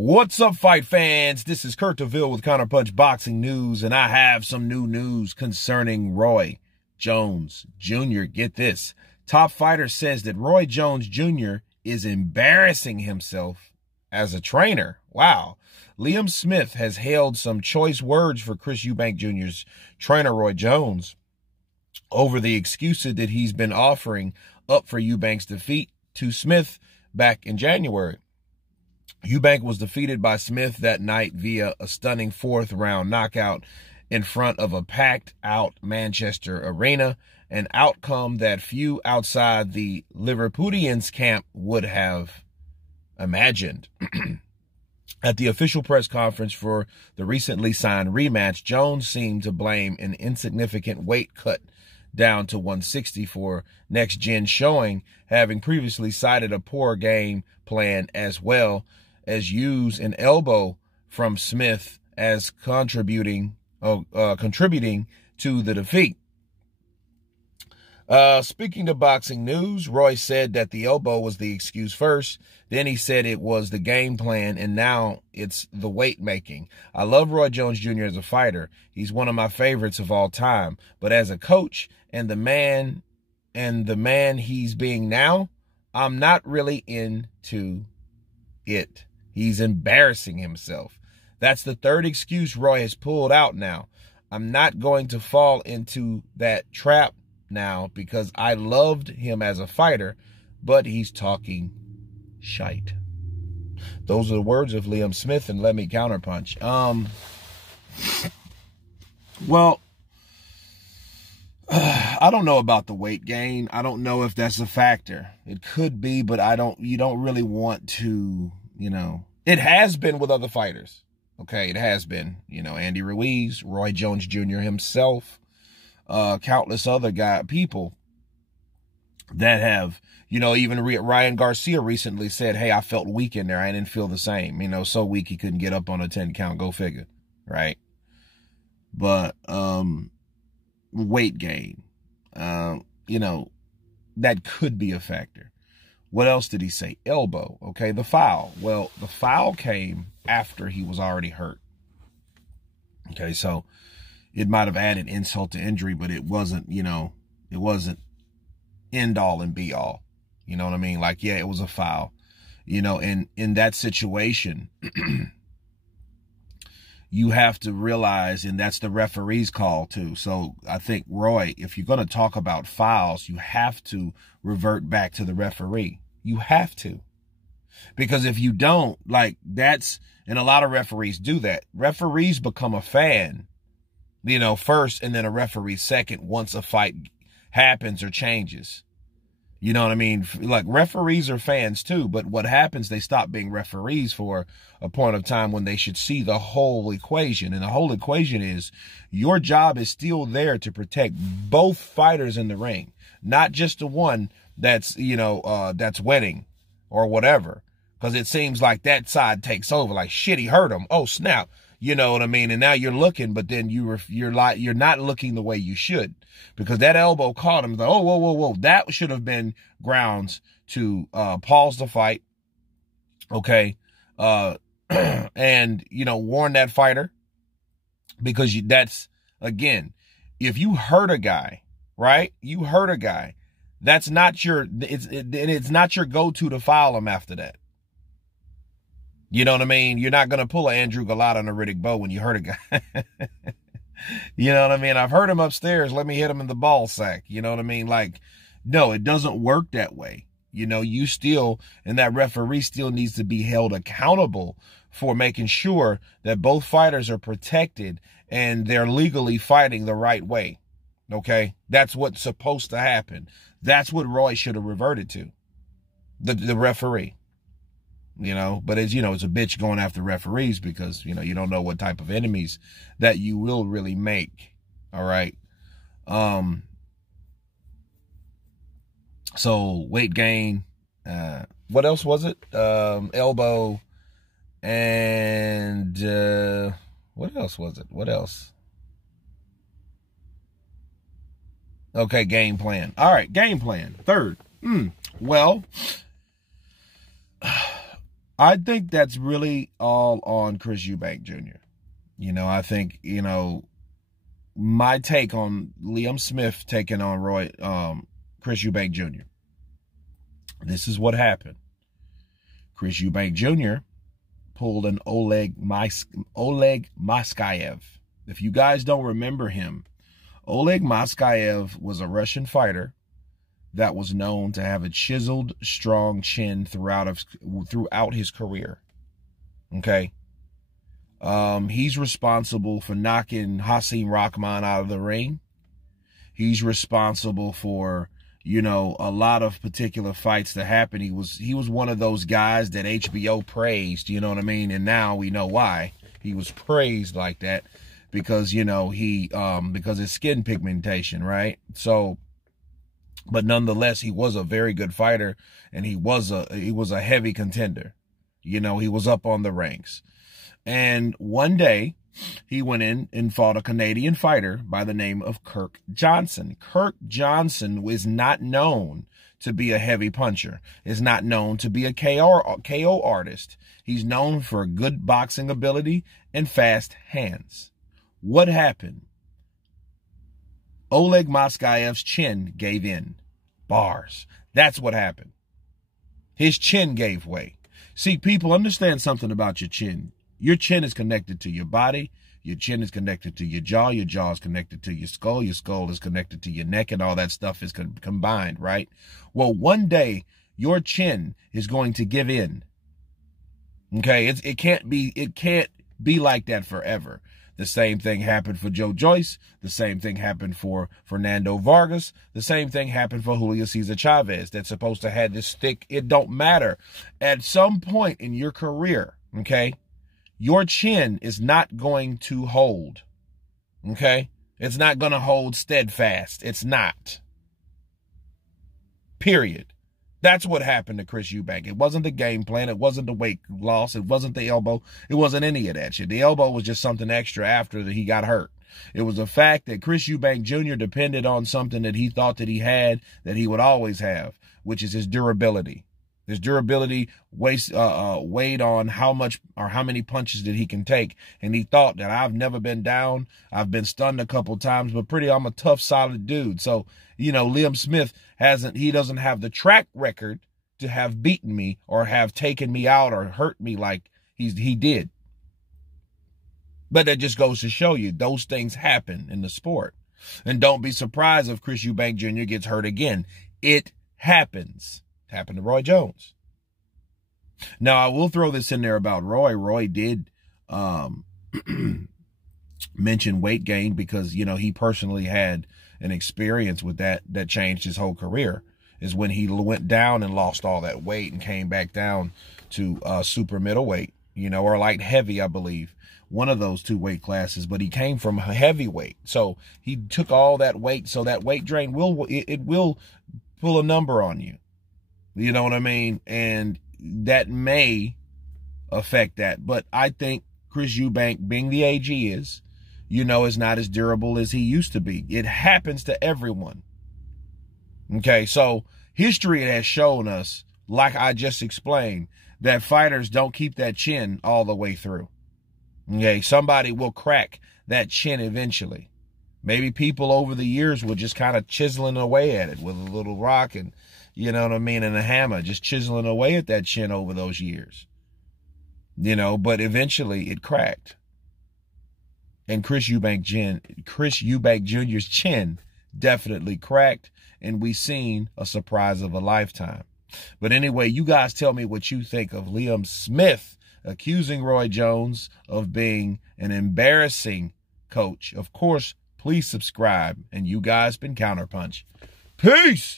What's up, fight fans? This is Kurt DeVille with Counterpunch Boxing News, and I have some new news concerning Roy Jones Jr. Get this. Top Fighter says that Roy Jones Jr. is embarrassing himself as a trainer. Wow. Liam Smith has held some choice words for Chris Eubank Jr.'s trainer, Roy Jones, over the excuses that he's been offering up for Eubank's defeat to Smith back in January. Eubank was defeated by Smith that night via a stunning fourth-round knockout in front of a packed-out Manchester arena, an outcome that few outside the Liverpudlians camp would have imagined. At the official press conference for the recently signed rematch, Jones seemed to blame an insignificant weight cut down to 160 for Next Gen showing, having previously cited a poor game plan as well as use an elbow from Smith as contributing to the defeat. Speaking to Boxing News, Roy said that the elbow was the excuse first. Then he said it was the game plan, and now it's the weight making. I love Roy Jones Jr. as a fighter. He's one of my favorites of all time. But as a coach and the man he's being now, I'm not really into it. He's embarrassing himself. That's the third excuse Roy has pulled out now. I'm not going to fall into that trap now because I loved him as a fighter, but he's talking shite. Those are the words of Liam Smith, and let me counterpunch. Well, I don't know about the weight gain. I don't know if that's a factor. It could be, but you don't really want to, it has been with other fighters. Okay, it has been, Andy Ruiz, Roy Jones Jr. himself, countless other people that have, even Ryan Garcia recently said, hey, I felt weak in there. I didn't feel the same, so weak he couldn't get up on a 10 count. Go figure, right? But weight gain, that could be a factor. What else did he say? Elbow. Okay, the foul. Well, the foul came after he was already hurt. Okay, so it might have added insult to injury, but it wasn't, it wasn't end all and be all. You know what I mean? Like, yeah, it was a foul. And in that situation, you have to realize, and that's the referee's call too. So I think, Roy, if you're going to talk about fouls, you have to revert back to the referee. You have to. Because if you don't, and a lot of referees do that. Referees become a fan, first, and then a referee second once a fight happens or changes. You know what I mean? Like, referees are fans too, but what happens, they stop being referees for a point of time when they should see the whole equation. And the whole equation is your job is still there to protect both fighters in the ring, not just the one that's, that's winning or whatever. Because it seems like that side takes over, like, shit, he hurt him. Oh, snap. You know what I mean? And now you're looking, but then you're not looking the way you should, because that elbow caught him. Like, oh, whoa. That should have been grounds to pause the fight. Okay. And, warn that fighter, because that's, again, if you hurt a guy, right? You hurt a guy. That's not it's not your go-to to foul him after that. You know what I mean? You're not going to pull an Andrew Galata on a Riddick Bowe when you hurt a guy. You know what I mean? I've hurt him upstairs. Let me hit him in the ball sack. You know what I mean? Like, no, it doesn't work that way. You still, and that referee still needs to be held accountable for making sure that both fighters are protected and they're legally fighting the right way. Okay? That's what's supposed to happen. That's what Roy should have reverted to. The referee. But as it's a bitch going after referees because, you don't know what type of enemies that you will really make. All right. So weight gain, what else was it? Elbow, and, what else was it? What else? Okay. Game plan. All right. Game plan. Third. Well, I think that's really all on Chris Eubank Jr. I think, my take on Liam Smith taking on Chris Eubank Jr. This is what happened. Chris Eubank Jr. pulled an Oleg Moskaev. If you guys don't remember him, Oleg Moskaev was a Russian fighter that was known to have a chiseled, strong chin throughout his career. Okay? He's responsible for knocking Hasim Rahman out of the ring. He's responsible for, a lot of particular fights that happened. He was one of those guys that HBO praised, you know what I mean? And now we know why he was praised like that, because, because his skin pigmentation, right? So, but nonetheless, he was a very good fighter, and he was a heavy contender. He was up on the ranks. And one day, he went in and fought a Canadian fighter by the name of Kirk Johnson. Kirk Johnson is not known to be a heavy puncher, is not known to be a KO artist. He's known for good boxing ability and fast hands. What happened? Oleg Moskaev's chin gave in. Bars. That's what happened. His chin gave way. See, people, understand something about your chin. Your chin is connected to your body. Your chin is connected to your jaw. Your jaw is connected to your skull. Your skull is connected to your neck, and all that stuff is combined, right? Well, one day, your chin is going to give in. Okay? It can't be like that forever. The same thing happened for Joe Joyce. The same thing happened for Fernando Vargas. The same thing happened for Julio Cesar Chavez. That's supposed to have this thick. It don't matter. At some point in your career, okay, your chin is not going to hold, okay? It's not going to hold steadfast. It's not. Period. That's what happened to Chris Eubank. It wasn't the game plan. It wasn't the weight loss. It wasn't the elbow. It wasn't any of that shit. The elbow was just something extra after he got hurt. It was the fact that Chris Eubank Jr. depended on something that he thought that he had, that he would always have, which is his durability. His durability weighed on how much or how many punches that he can take. And he thought that I've never been down. I've been stunned a couple times, but I'm a tough, solid dude. So, Liam Smith doesn't have the track record to have beaten me or have taken me out or hurt me like he did. But that just goes to show you those things happen in the sport. And don't be surprised if Chris Eubank Jr. gets hurt again. It happens. Happened to Roy Jones. Now, I will throw this in there about Roy. Roy did mention weight gain because, he personally had an experience with that changed his whole career, is when he went down and lost all that weight and came back down to super middleweight, or light heavy, I believe. One of those two weight classes, but he came from heavyweight. So he took all that weight. So that weight drain will pull a number on you. You know what I mean? And that may affect that. But I think Chris Eubank, being the age he is not as durable as he used to be. It happens to everyone. Okay, so history has shown us, like I just explained, that fighters don't keep that chin all the way through. Okay, somebody will crack that chin eventually. Maybe people over the years were just kind of chiseling away at it with a little rock and, and a hammer, just chiseling away at that chin over those years. But eventually it cracked. And Chris Eubank Jr.'s chin definitely cracked, and we seen a surprise of a lifetime. But anyway, you guys tell me what you think of Liam Smith accusing Roy Jones of being an embarrassing coach. Of course, please subscribe, and you guys been Counterpunch. Peace!